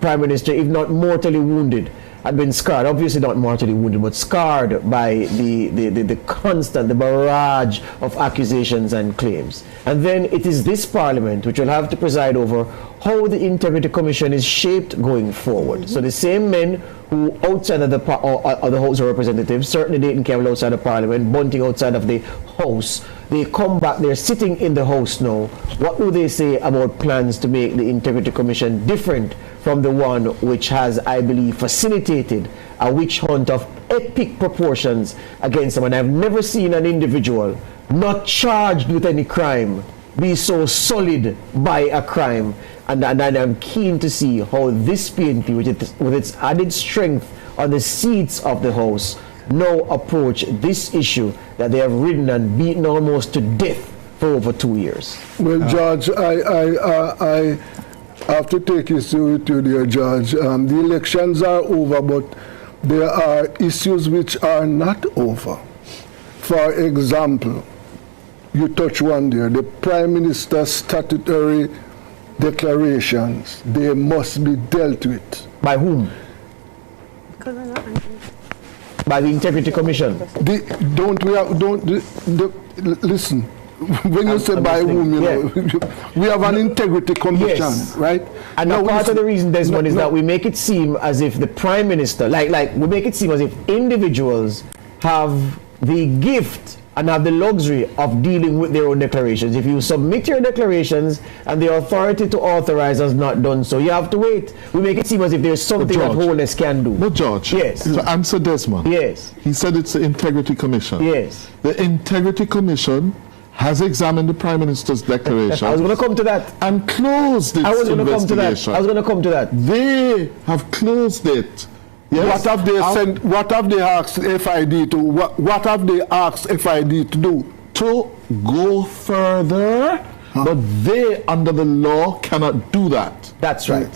Prime Minister, if not mortally wounded, had been scarred, obviously not mortally wounded, but scarred by the constant, the barrage of accusations and claims. And then it is this Parliament which will have to preside over how the Integrity Commission is shaped going forward. So the same men who outside of the House of Representatives, certainly Dayton Campbell outside of Parliament, Bunting outside of the House, they come back, they're sitting in the House now. What do they say about plans to make the Integrity Commission different from the one which has, I believe, facilitated a witch hunt of epic proportions against them? And I've never seen an individual not charged with any crime be so solid by a crime. And I'm keen to see how this PNP, with its added strength on the seats of the House, now approach this issue that they have ridden and beaten almost to death for over 2 years. Well, Judge, I have to take issue with you, dear Judge. The elections are over, but there are issues which are not over. For example, you touch one there, the Prime Minister's statutory declarations, they must be dealt with. By whom? By the Integrity Commission. Listen, when you say by whom, you know, we have an Integrity Commission, yes, right? And now part of the reason, Desmond, is that we make it seem as if the Prime Minister, like we make it seem as if individuals have the gift and have the luxury of dealing with their own declarations. If you submit your declarations and the authority to authorize has not done so, you have to wait. We make it seem as if there's something that Holness can do. But George, yes, to answer Desmond, yes, he said it's the Integrity Commission. Yes. The Integrity Commission has examined the Prime Minister's declaration. I was going to come to that. And closed its investigation. I was going to come to that. They have closed it. Yes. What have they asked FID to? What have they asked FID to do? To go further, but they, under the law, cannot do that. That's right.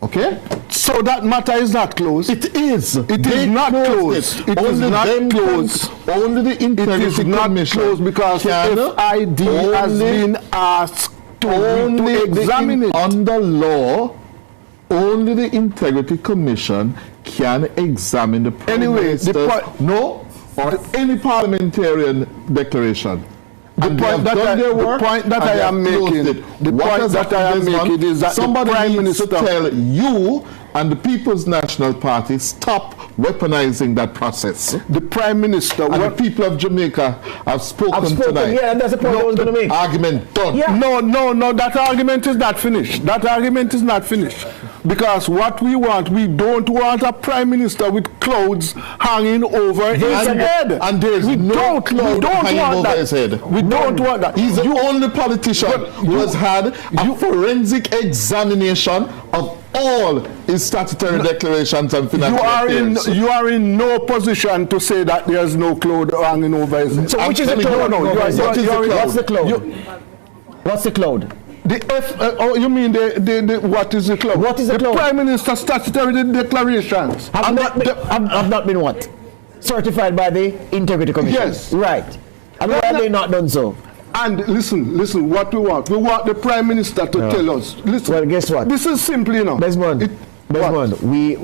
Okay? So that matter is not closed. It is. It is not closed. It is not closed. Only the Integrity Commission. It is not closed because FID has been asked to examine it. Under law, only the Integrity Commission can examine the Prime Minister's or any parliamentarian declaration. The point that I am making is that somebody the Prime needs Minister to tell you and the People's National Party stop weaponizing that process. The Prime Minister and the people of Jamaica have spoken tonight. Yeah, and that's the point I was going to make. Argument done. Yeah. No, that argument is not finished. That argument is not finished. Because what we don't want a Prime Minister with clouds hanging over his head. And there's no cloud hanging over his head. We don't want that. He's the only politician who has had a forensic examination of all his statutory declarations and financial you are in no position to say that there's no cloud hanging over his head. So which is the cloud? What's the cloud? What's the cloud? You mean what is the cloud? What is the cloud? The Prime Minister's statutory declarations. Have not been what? Certified by the Integrity Commission? Yes. Right. And why have they not done so? And listen, what we want the Prime Minister to tell us. Listen, well, guess what? This is simply, Desmond,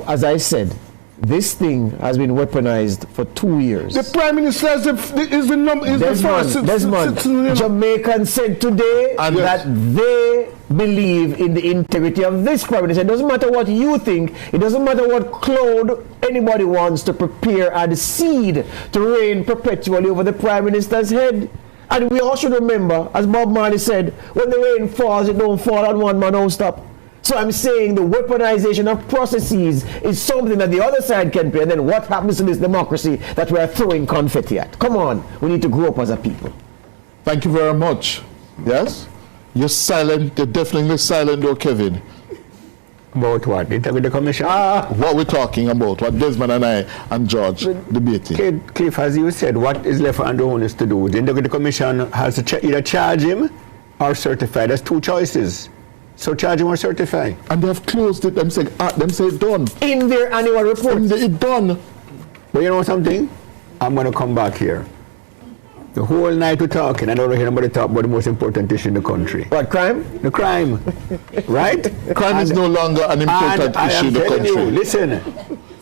as I said, this thing has been weaponized for 2 years. The Prime Minister is the first Desmond, Jamaicans said today that they believe in the integrity of this Prime Minister. It doesn't matter what you think. It doesn't matter what cloud anybody wants to prepare and seed to reign perpetually over the Prime Minister's head. And we all should remember, as Bob Marley said, when the rain falls, it don't fall on one man, don't stop. So I'm saying the weaponization of processes is something that the other side can pay. And then what happens to this democracy that we're throwing confetti at? Come on, we need to grow up as a people. Thank you very much. Yes? You're silent, you're definitely silent though, Kevin. About what? The Integrity Commission? What we're talking about, what Desmond and I and George debating. Cliff, as you said, what is left for Andrew Holness to do? The Integrity Commission has to either charge him or certify. There's two choices. So charge him or certify. And they have closed it. Them say done. In their annual report. It's done. But you know something? I'm going to come back here. The whole night we're talking. I don't hear nobody talk about the most important issue in the country. What, crime? The crime. Right? Crime is no longer an important And issue in the I am telling country. you, listen,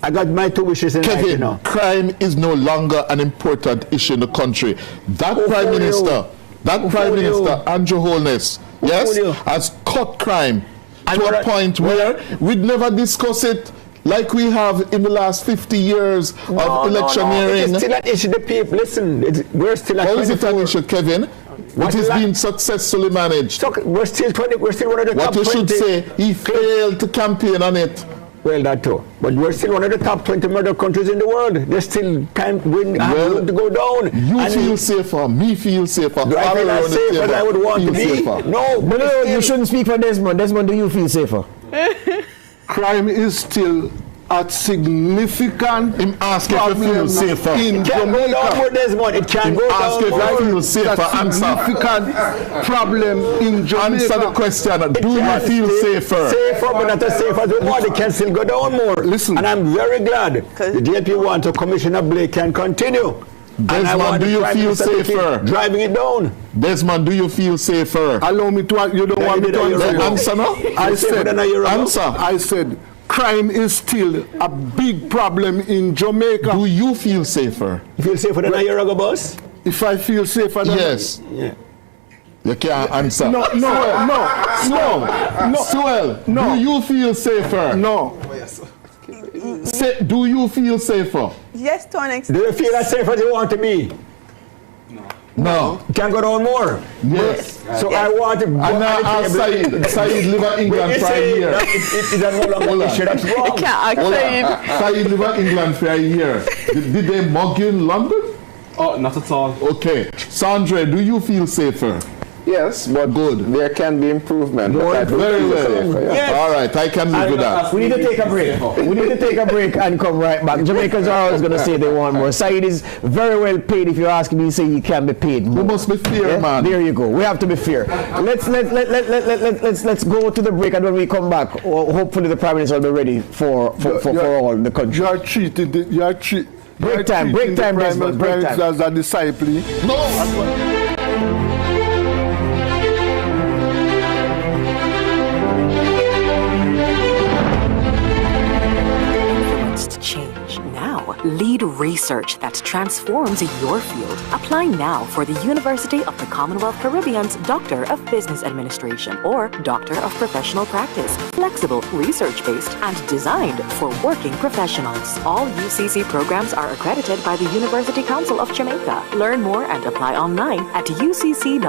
I got my 2 wishes in life, you Kevin, know. crime is no longer an important issue in the country. That Who Prime told you? Minister, Who told you? Andrew Holness, yes, told you? has cut crime And to a what- point where we'd never discuss it like we have in the last 50 years of electioneering. It is still an issue. The people, listen, we're still at How is it an 24. issue, Kevin? What It is is that? being successfully managed. So we're still one of the What top you 20. should say, he failed to campaign on it. Well, that too. But we're still one of the top 20 murder countries in the world. There's still time have Well, room to go down. You And feel safer, me feel safer. do I all feel around as the safe as table I would want to feel be? safer. No, No, but you still, shouldn't speak for Desmond. Desmond, do you feel safer? Crime is still at significant Him ask if you feel problems safer. in it can't go down more, Jamaica. Desmond. It can't go Ask down if more. you feel safer. That's Answer. significant problem in Jamaica. Answer the question. Do you Can't feel stay safer? Safer, but not as safe as we want. It can still go down more. Listen. And I'm very glad the JP wants so Commissioner Blake can continue. And I Desmond, want do the you Prime feel Minister to keep safer? driving it down. Desmond, do you feel safer? Allow me to. You don't want me to you Then don't. answer. answer now. I Safer said. than a year ago. Answer. I said. Crime is still a big problem in Jamaica. Do you feel safer? You feel safer than a year ago, boss? If I feel safer than Yes. Yeah. You can't answer. No. Swell, No. do you feel safer? No. Do you feel safer? Yes, to an Do extent. you feel as safe as you want to be? No. You can go down more. Yes. So I want to go And now on ask the table. Saeed. Saeed live in England You for a say year. that it is a no longer Hold on. issue. That's wrong. Can't Hold actually. on. Saeed live in England for a year. Did they mug you in London? Oh, not at all. Okay. Sandra, do you feel safer? Yes, but Good. there can be improvement. Good. but I do Very feel well. safer, yeah. Yes. All right, I can live with that. We need to take a break. We need to take a break and come right back. Jamaicans are always going to say they want more. Saeed is very well paid. If you ask me, he say you can be paid more. We must be fair, Yeah? man. There you go. We have to be fair. Let's go to the break, and when we come back, hopefully the Prime Minister will be ready for all the country. You are treated. You are treated. Break time, Desmond, break time. As a disciple. No. To change. Now, lead research that transforms your field. Apply now for the University of the Commonwealth Caribbean's Doctor of Business Administration or Doctor of Professional Practice. Flexible, research-based, and designed for working professionals. All UCC programs are accredited by the University Council of Jamaica. Learn more and apply online at ucc.edu.jm.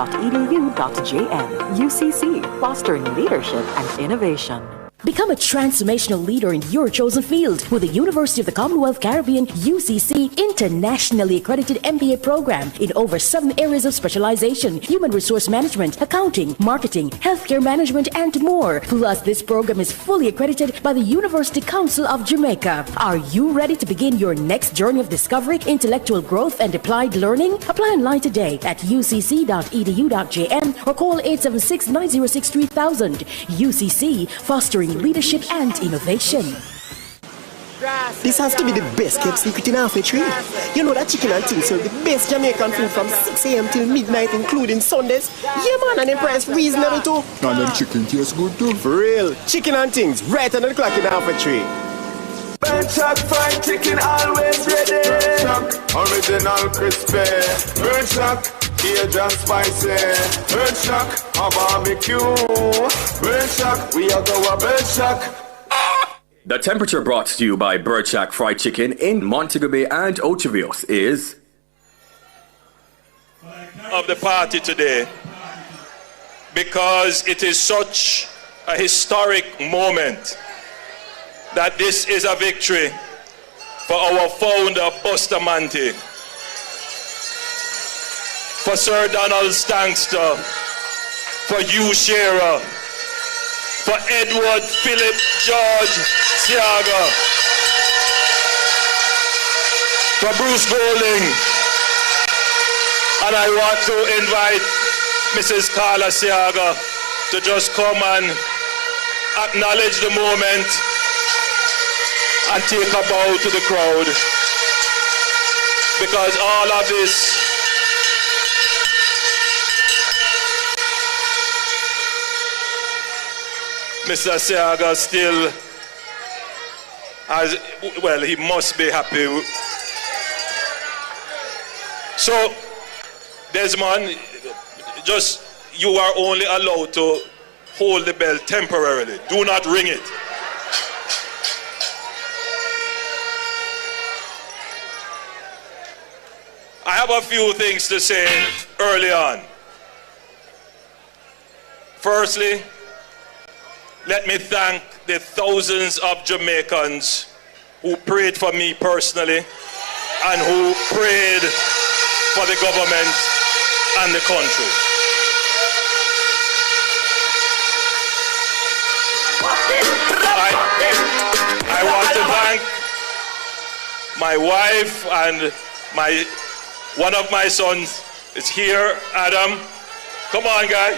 UCC, fostering leadership and innovation. Become a transformational leader in your chosen field with the University of the Commonwealth Caribbean UCC internationally accredited MBA program in over 7 areas of specialization: human resource management, accounting, marketing, healthcare management, and more. Plus, this program is fully accredited by the University Council of Jamaica. Are you ready to begin your next journey of discovery, intellectual growth, and applied learning? Apply online today at ucc.edu.jm or call 876-906-3000. UCC, fostering leadership and innovation. This has to be the best kept secret in half a tree. You know that chicken and things serve the best Jamaican food from 6 a.m. till midnight, including Sundays. Yeah, man, and the price reasonable too. And them chicken tastes good too. For real. Chicken and things, right on the clock in half a tree. Birdshock fried chicken always ready. Birdshock, original crispy. Birdshock, Cajun spicy. Birdshock, a barbecue. Birdshock, we are go a Birdshock. The temperature brought to you by Birdshock Fried Chicken in Montego Bay and Ochivios is of the party today, because it is such a historic moment that this is a victory for our founder Bustamante, for Sir Donald Stankster, for Hugh Shearer, for Edward Philip George Siaga, for Bruce Golding, and I want to invite Mrs. Carla Siaga to just come and acknowledge the moment and take a bow to the crowd, because all of this Mr. Seaga still has, well, he must be happy. So, Desmond, just, you are only allowed to hold the bell temporarily. Do not ring it. I have a few things to say early on. Firstly, let me thank the thousands of Jamaicans who prayed for me personally and who prayed for the government and the country. I want to thank my wife and one of my sons is here, Adam. Come on, guy.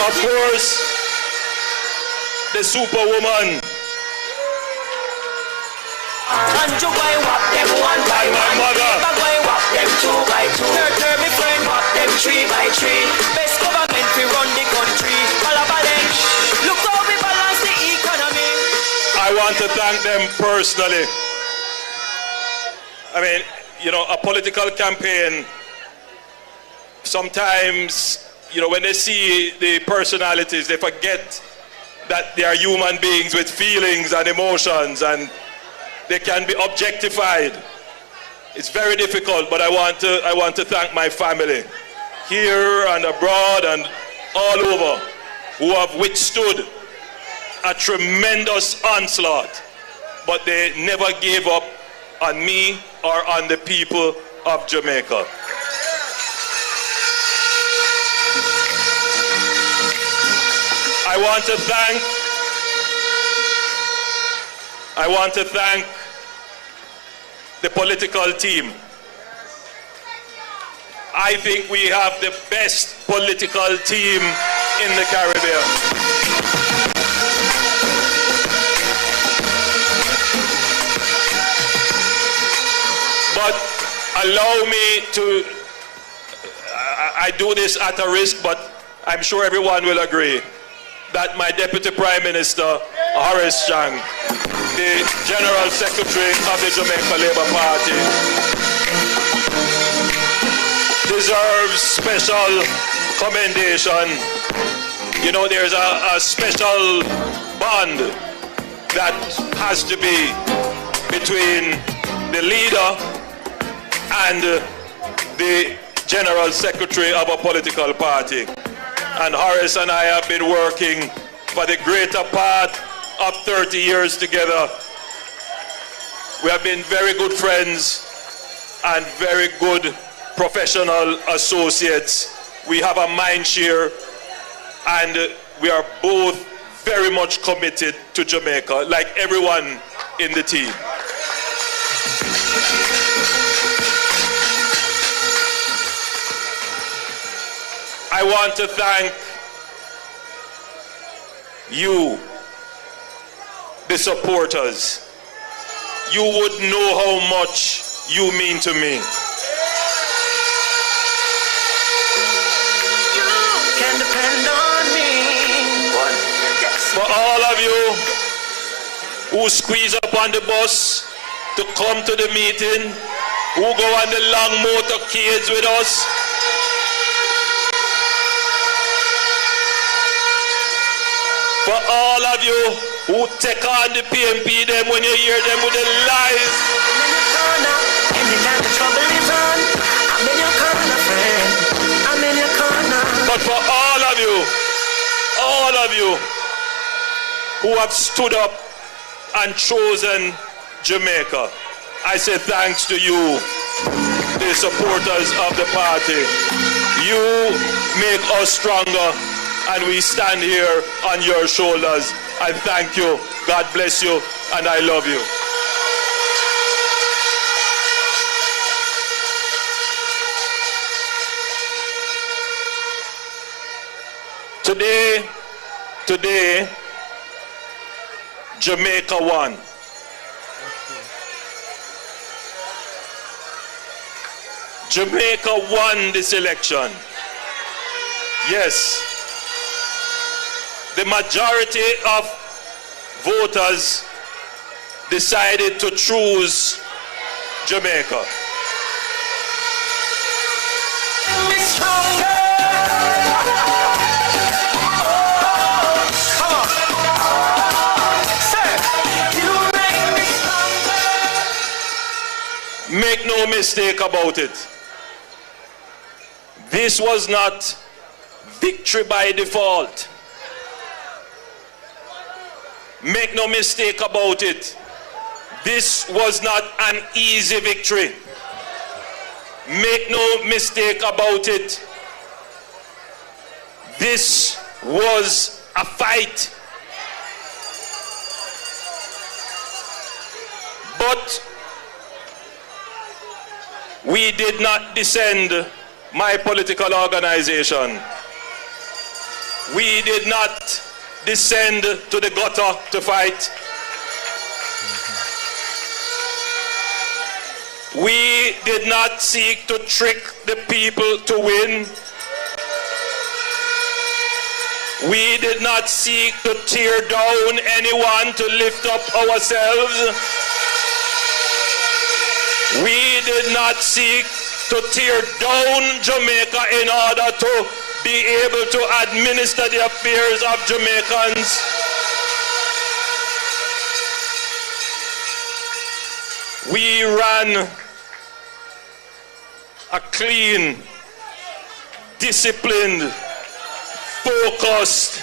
Of course, the superwoman. And my mother. Best government we run the country. Look how we balance the economy. I want to thank them personally. I mean, you know, a political campaign, sometimes, you know, when they see the personalities, they forget that they are human beings with feelings and emotions, and they can be objectified. It's very difficult, but I want to thank my family here and abroad and all over who have withstood a tremendous onslaught, but they never gave up on me or on the people of Jamaica. I want to thank the political team. I think we have the best political team in the Caribbean. But allow me to, I do this at a risk, but I'm sure everyone will agree that my Deputy Prime Minister, Horace Chang, the General Secretary of the Jamaica Labour Party, deserves special commendation. You know, there's a special bond that has to be between the leader and the General Secretary of a political party. And Horace and I have been working for the greater part of 30 years together. We have been very good friends and very good professional associates. We have a mind share, and we are both very much committed to Jamaica, like everyone in the team. I want to thank you, the supporters. You would know how much you mean to me. You can depend on me. For all of you who squeeze up on the bus to come to the meeting, who go on the long motorcades with us, for all of you who take on the PMP them when you hear them with the lies. But for all of you who have stood up and chosen Jamaica, I say thanks to you, the supporters of the party. You make us stronger, and we stand here on your shoulders. I thank you, God bless you, and I love you. Today, Jamaica won. Jamaica won this election. Yes. The majority of voters decided to choose Jamaica. Make no mistake about it. This was not victory by default. Make no mistake about it. This was not an easy victory. Make no mistake about it. This was a fight. But we did not descend my political organization. We did not descend to the gutter to fight. We did not seek to trick the people to win. We did not seek to tear down anyone to lift up ourselves. We did not seek to tear down Jamaica in order to be able to administer the affairs of Jamaicans. We ran a clean, disciplined, focused,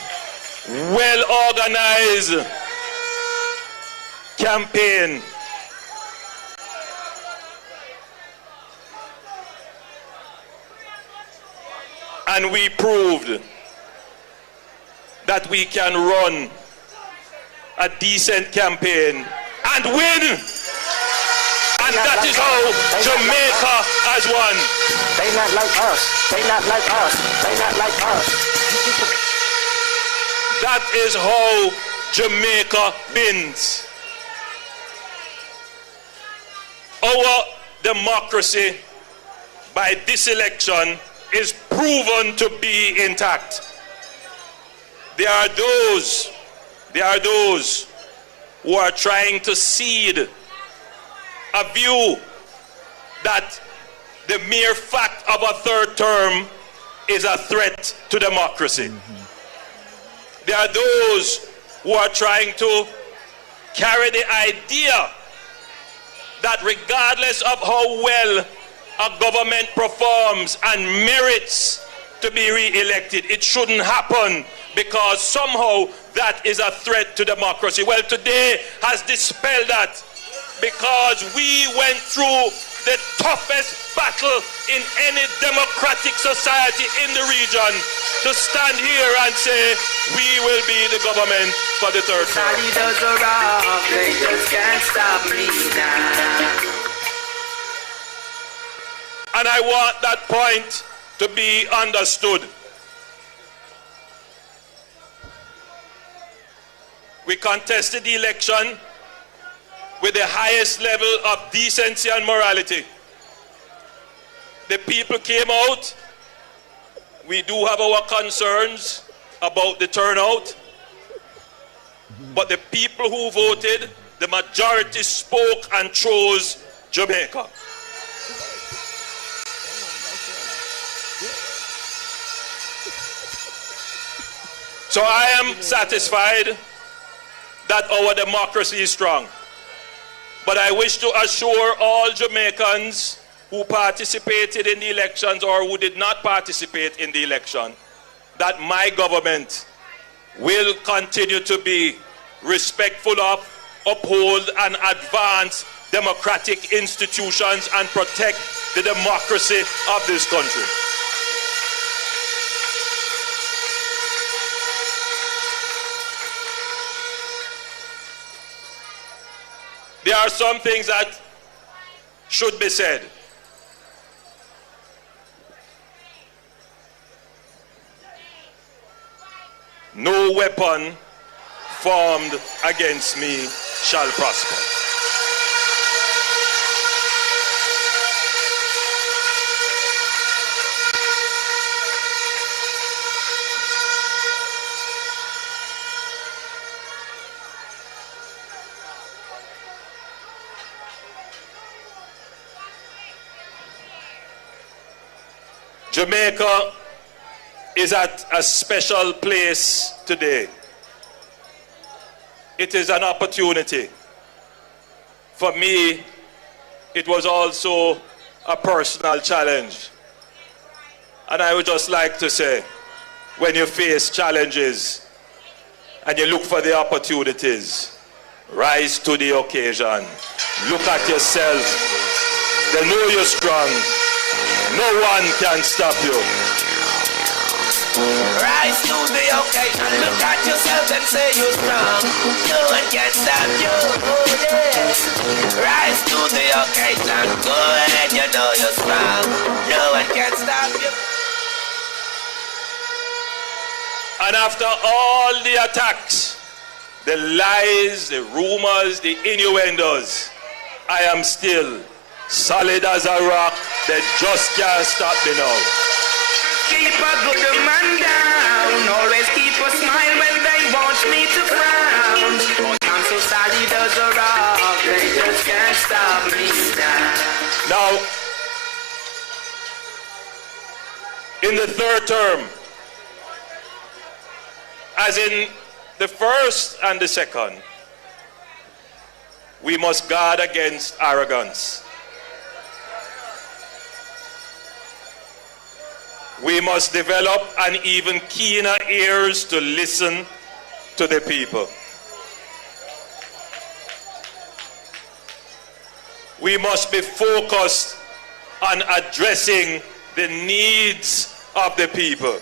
well-organized campaign. And we proved that we can run a decent campaign and win. And that is how Jamaica has won. They not like us. They not like us. They not like us. That is how Jamaica wins. Our democracy by this election is proven to be intact. There are those who are trying to seed a view that the mere fact of a third term is a threat to democracy. There are those who are trying to carry the idea that regardless of how well a government performs and merits to be re-elected, it shouldn't happen because somehow that is a threat to democracy. Well, today has dispelled that because we went through the toughest battle in any democratic society in the region to stand here and say we will be the government for the third term. They just can't stop me now. And I want that point to be understood. We contested the election with the highest level of decency and morality. The people came out. We do have our concerns about the turnout. But the people who voted, the majority spoke and chose Jamaica. So I am satisfied that our democracy is strong. But I wish to assure all Jamaicans who participated in the elections or who did not participate in the election that my government will continue to be respectful of, uphold and advance democratic institutions and protect the democracy of this country. There are some things that should be said. No weapon formed against me shall prosper. Jamaica is at a special place today. It is an opportunity. For me, it was also a personal challenge. And I would just like to say, when you face challenges and you look for the opportunities, rise to the occasion. Look at yourself. They know you're strong. No one can stop you. Rise to the occasion. Look at yourself and say you're strong. No one can stop you. Oh yeah. Rise to the occasion. Go ahead, you know you're strong. No one can stop you. And after all the attacks, the lies, the rumors, the innuendos, I am still solid as a rock. They just can't stop me now. Keep a good man down. Always keep a smile when they want me to frown. I'm so solid as a rock. They just can't stop me now. Now, in the third term, as in the first and the second, we must guard against arrogance. We must develop an even keener ears to listen to the people. We must be focused on addressing the needs of the people.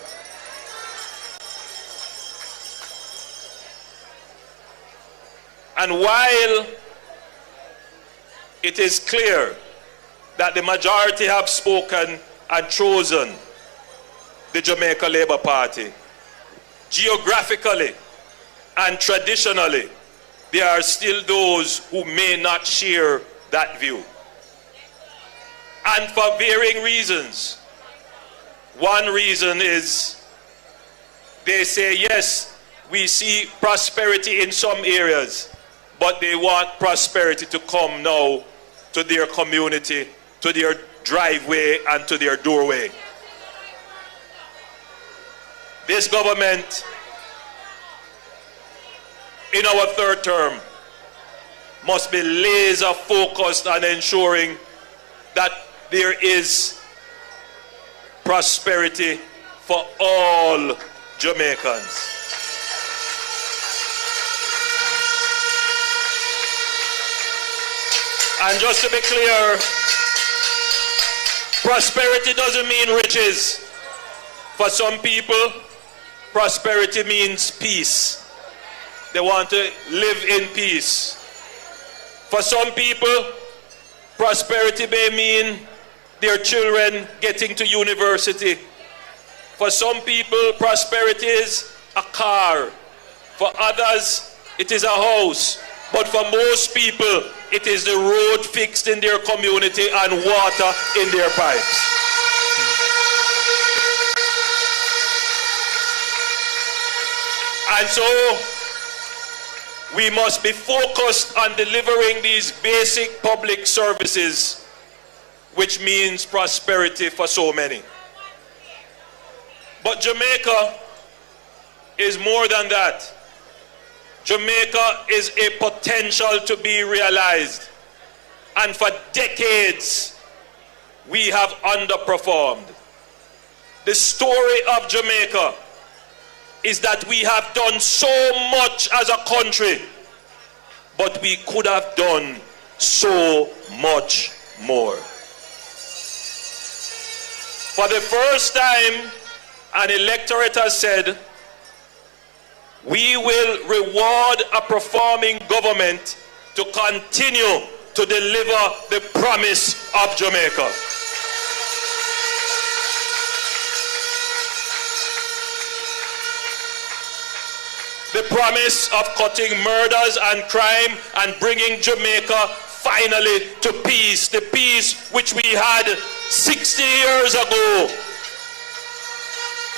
And while it is clear that the majority have spoken and chosen the Jamaica Labour Party, geographically and traditionally, there are still those who may not share that view. And for varying reasons. One reason is they say, yes, we see prosperity in some areas, but they want prosperity to come now to their community, to their driveway, and to their doorway. This government, in our third term, must be laser focused on ensuring that there is prosperity for all Jamaicans. And just to be clear, prosperity doesn't mean riches. For some people, prosperity means peace. They want to live in peace. For some people, prosperity may mean their children getting to university. For some people, prosperity is a car. For others, it is a house. But for most people, it is the road fixed in their community and water in their pipes. And so, we must be focused on delivering these basic public services, which means prosperity for so many. But Jamaica is more than that. Jamaica is a potential to be realized. And for decades, we have underperformed. The story of Jamaica is that we have done so much as a country, but we could have done so much more. For the first time, an electorate has said, we will reward a performing government to continue to deliver the promise of Jamaica. The promise of cutting murders and crime and bringing Jamaica finally to peace, the peace which we had 60 years ago.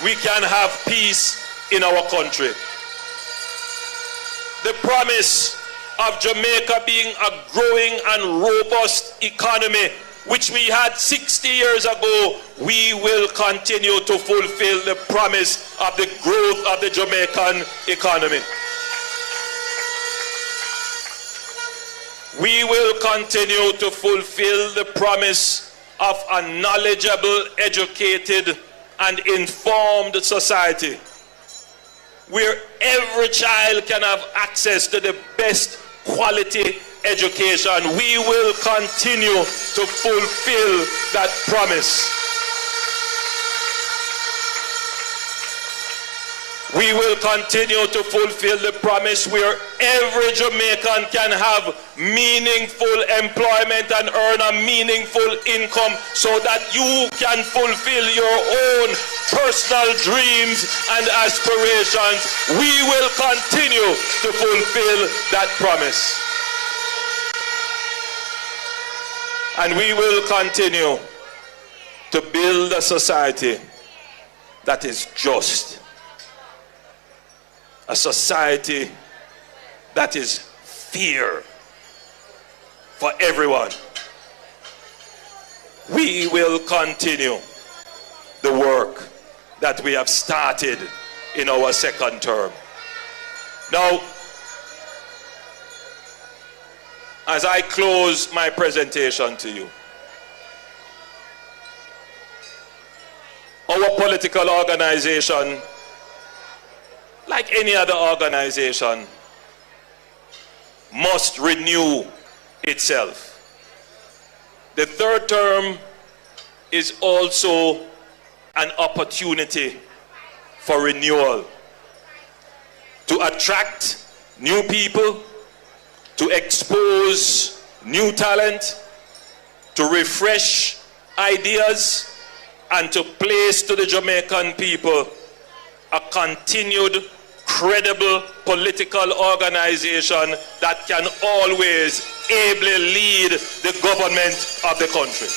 We can have peace in our country. The promise of Jamaica being a growing and robust economy which we had 60 years ago, we will continue to fulfill the promise of the growth of the Jamaican economy. We will continue to fulfill the promise of a knowledgeable, educated, and informed society, where every child can have access to the best quality education. We will continue to fulfill that promise. We will continue to fulfill the promise where every Jamaican can have meaningful employment and earn a meaningful income so that you can fulfill your own personal dreams and aspirations. We will continue to fulfill that promise. And we will continue to build a society that is just. A society that is fair for everyone. We will continue the work that we have started in our second term. Now, as I close my presentation to you, our political organization, like any other organization, must renew itself. The third term is also an opportunity for renewal, to attract new people, to expose new talent, to refresh ideas, and to place to the Jamaican people a continued, credible political organization that can always ably lead the government of the country.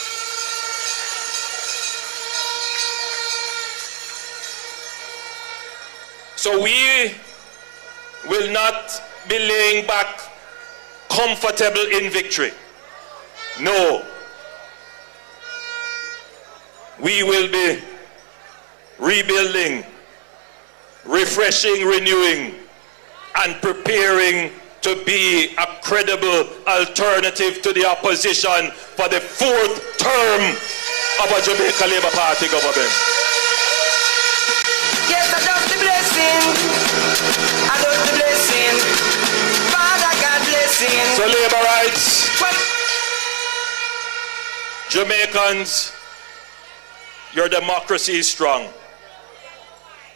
So we will not be laying back comfortable in victory. No. We will be rebuilding, refreshing, renewing, and preparing to be a credible alternative to the opposition for the fourth term of a Jamaica Labour Party government. Yes, I love the blessing. I love the blessing. Father God blessing. So Labour rights, Jamaicans, your democracy is strong.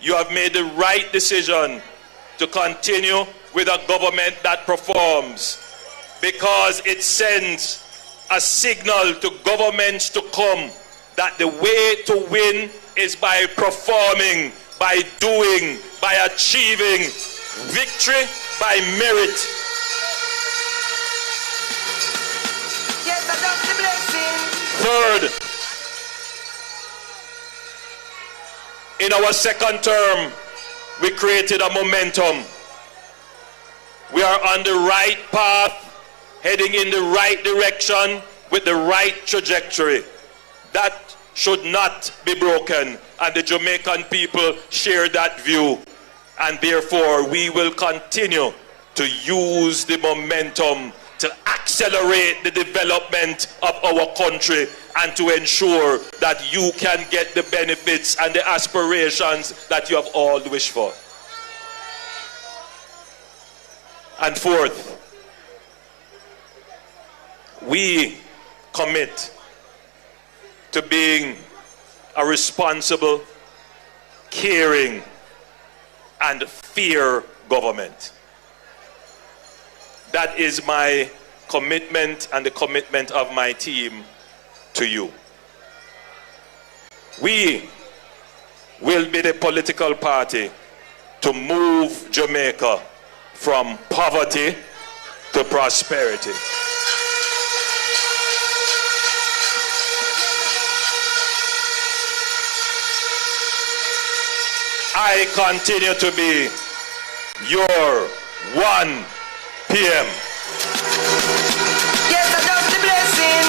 You have made the right decision to continue with a government that performs, because it sends a signal to governments to come that the way to win is by performing, by doing, by achieving victory by merit. Yes, I love the blessing. Third, in our second term, we created a momentum. We are on the right path, heading in the right direction with the right trajectory. That should not be broken, and the Jamaican people share that view. And therefore, we will continue to use the momentum to accelerate the development of our country and to ensure that you can get the benefits and the aspirations that you have all wished for. And fourth, we commit to being a responsible, caring, and fair government. That is my commitment and the commitment of my team to you. We will be the political party to move Jamaica from poverty to prosperity. I continue to be your 1 p.m. Yes, I love the blessing.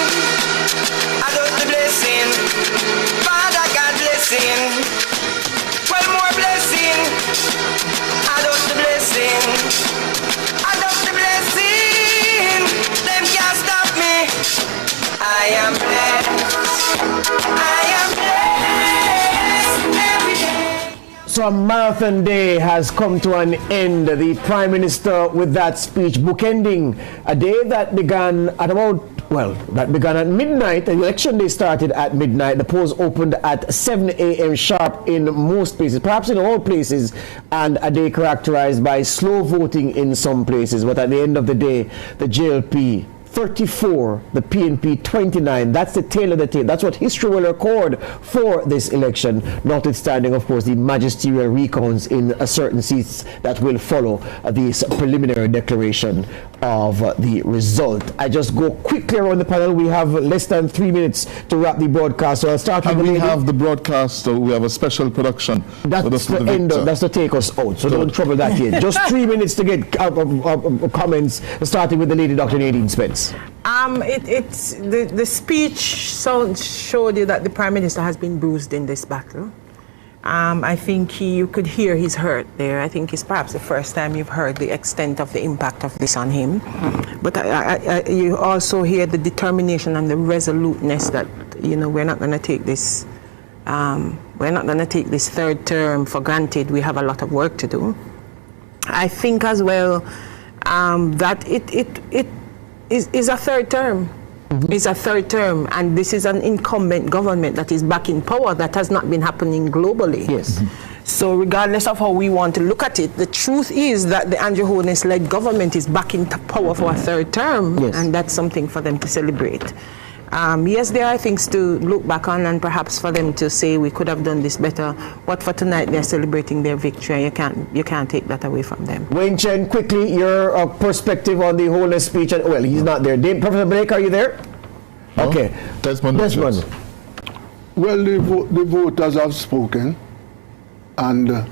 from Marathon Day has come to an end. The Prime Minister with that speech bookending a day that began at at midnight. The election day started at midnight. The polls opened at 7 a.m. sharp in most places, perhaps in all places, and a day characterized by slow voting in some places. But at the end of the day, the JLP 34, the PNP 29. That's the tail of the tape. That's what history will record for this election, notwithstanding, of course, the magisterial recounts in certain seats that will follow this preliminary declaration of the result. I just go quickly around the panel. We have less than 3 minutes to wrap the broadcast. So I'll start with we have the broadcast, so we have a special production. That's the end. That's to take us out. So don't trouble that yet. Just 3 minutes to get comments, starting with the lady, Dr. Nadine Spence. The speech showed you that the Prime Minister has been bruised in this battle. I think you could hear his hurt there. I think it's perhaps the first time you've heard the extent of the impact of this on him. But you also hear the determination and the resoluteness that, we're not going to take this. We're not going to take this third term for granted. We have a lot of work to do. I think as well that it is a third term. It's a third term, and this is an incumbent government that is back in power. That has not been happening globally. Yes. So regardless of how we want to look at it, the truth is that the Andrew Holness-led government is back in power for a third term, and that's something for them to celebrate. Yes, there are things to look back on, and perhaps for them to say we could have done this better. But for tonight, they're celebrating their victory. You can't take that away from them. Wayne Chen, quickly, your perspective on the Holness speech. Well, he's not there. Professor Blake, are you there? No? Okay. Desmond. Well, the voters have spoken, and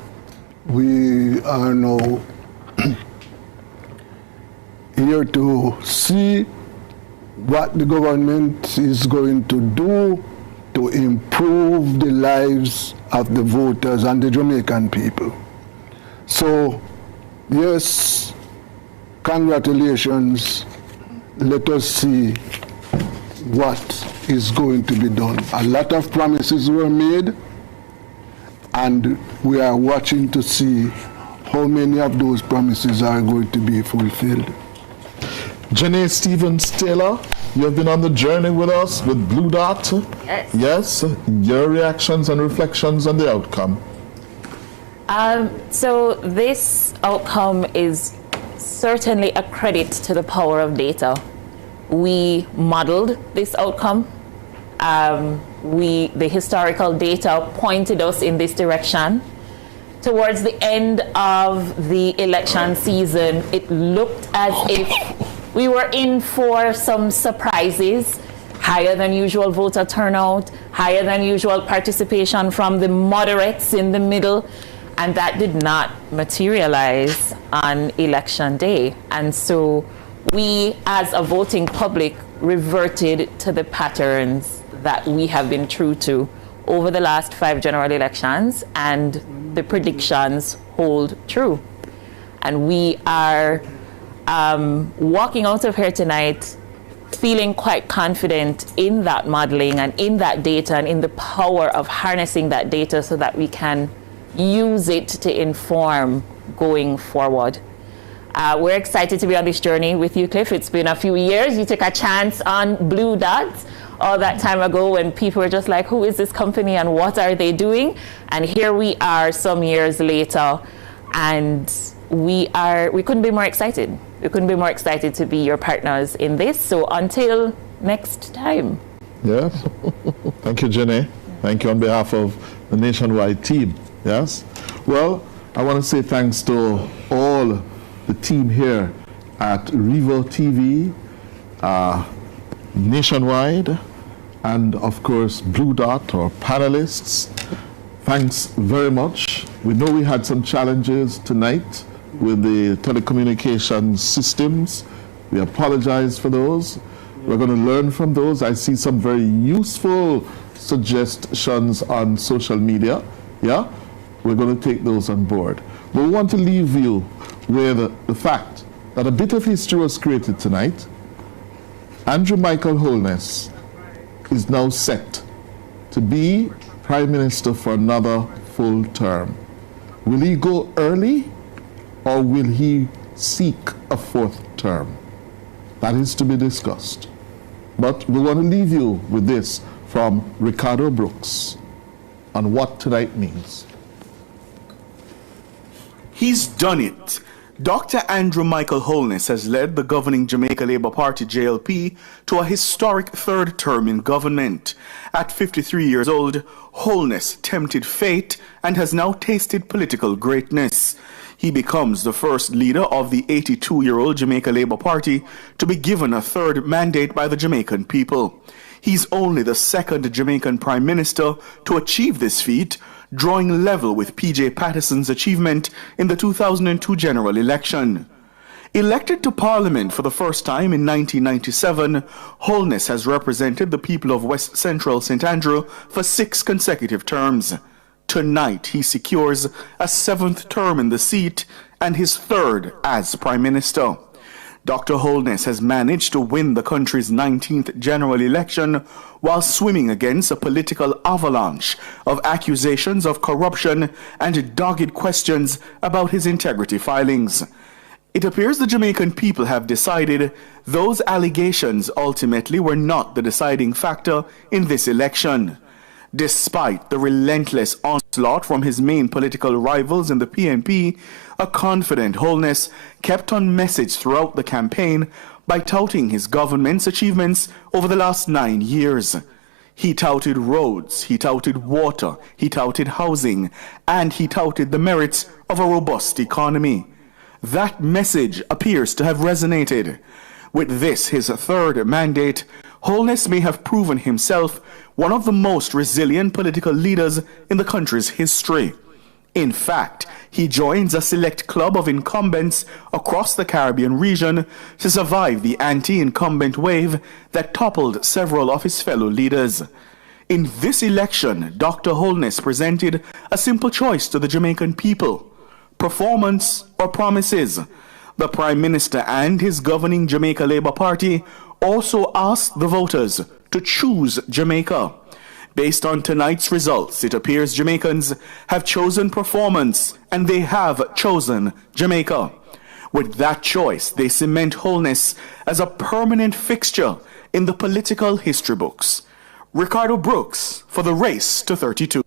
we are now here to see what the government is going to do to improve the lives of the voters and the Jamaican people. So, yes, congratulations. Let us see what is going to be done. A lot of promises were made, and we are watching to see how many of those promises are going to be fulfilled. Janae Stevens-Taylor, you have been on the journey with us with Blue Dot. Yes. Yes, your reactions and reflections on the outcome. So this outcome is certainly a credit to the power of data. We modeled this outcome. The historical data pointed us in this direction. Towards the end of the election season, it looked as if we were in for some surprises. Higher than usual voter turnout, higher than usual participation from the moderates in the middle, and that did not materialize on election day. And so we, as a voting public, reverted to the patterns that we have been true to over the last 5 general elections, and the predictions hold true. And we are walking out of here tonight feeling quite confident in that modeling and in that data and in the power of harnessing that data so that we can use it to inform going forward. We're excited to be on this journey with you, Cliff. It's been a few years. You took a chance on Blue Dot all that time ago when people were just like, who is this company and what are they doing? And here we are some years later, and we couldn't be more excited. We couldn't be more excited to be your partners in this. So until next time. Yes. Thank you, Jenny. Thank you on behalf of the nationwide team. Yes. Well, I want to say thanks to all the team here at Revo TV, nationwide, and of course Blue Dot, our panelists. Thanks very much. We know we had some challenges tonight with the telecommunications systems. We apologize for those. We're going to learn from those. I see some very useful suggestions on social media. Yeah, we're going to take those on board. But we want to leave you with the fact that a bit of history was created tonight. Andrew Michael Holness is now set to be Prime Minister for another full term. Will he go early or will he seek a fourth term? That is to be discussed. But we want to leave you with this from Ricardo Brooks on what tonight means. He's done it. Dr. Andrew Michael Holness has led the governing Jamaica Labour Party, JLP, to a historic third term in government. At 53 years old, Holness tempted fate and has now tasted political greatness. He becomes the first leader of the 82-year-old Jamaica Labour Party to be given a third mandate by the Jamaican people. He's only the second Jamaican Prime Minister to achieve this feat, drawing level with P.J. Patterson's achievement in the 2002 general election. Elected to Parliament for the first time in 1997, Holness has represented the people of West Central St. Andrew for 6 consecutive terms. Tonight, he secures a 7th term in the seat and his 3rd as Prime Minister. Dr. Holness has managed to win the country's 19th general election while swimming against a political avalanche of accusations of corruption and dogged questions about his integrity filings. It appears the Jamaican people have decided those allegations ultimately were not the deciding factor in this election. Despite the relentless onslaught from his main political rivals in the PNP, a confident Holness kept on message throughout the campaign by touting his government's achievements over the last 9 years. He touted roads, he touted water, he touted housing, and he touted the merits of a robust economy. That message appears to have resonated. With this, his 3rd mandate, Holness may have proven himself one of the most resilient political leaders in the country's history. In fact, he joins a select club of incumbents across the Caribbean region to survive the anti-incumbent wave that toppled several of his fellow leaders. In this election, Dr. Holness presented a simple choice to the Jamaican people: performance or promises. The Prime Minister and his governing Jamaica Labour Party also asked the voters to choose Jamaica. Based on tonight's results, it appears Jamaicans have chosen performance and they have chosen Jamaica. With that choice, they cement Holness as a permanent fixture in the political history books. Ricardo Brooks for the Race to 32.